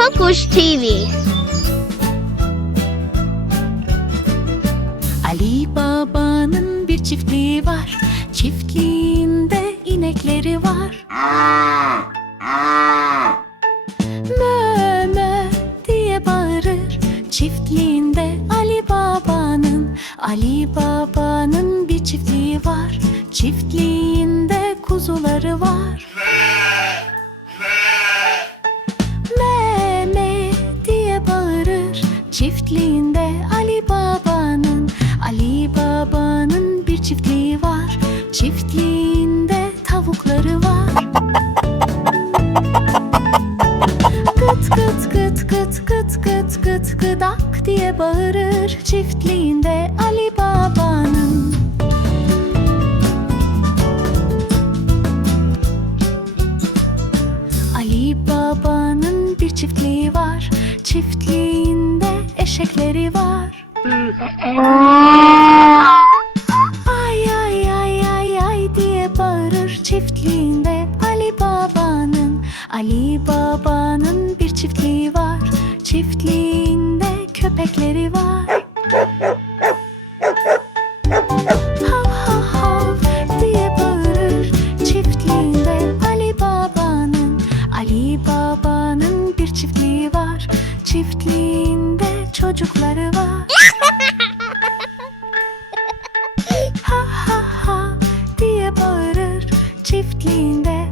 Kokuş TV. Ali Baba'nın bir çiftliği var. Çiftliğinde inekleri var. Mö mö diye bağırır. Çiftliğinde Ali Baba'nın Ali Baba'nın bir çiftliği var. Çiftliğinde kuzuları var. Çiftliği var Çiftliğinde tavukları var Gıt gıt gıt gıt gıt gıt gıt gıdak diye bağırır Çiftliğinde Ali Baba'nın Ali Baba'nın bir çiftliği var. Çiftliğinde eşekleri var. Ali Baba'nın bir çiftliği var. Çiftliğinde köpekleri var. Hav hav hav diye bağırır çiftliğinde Ali Baba'nın Ali Baba'nın bir çiftliği var çiftliğinde çocukları var Ha ha ha diye bağırır çiftliğinde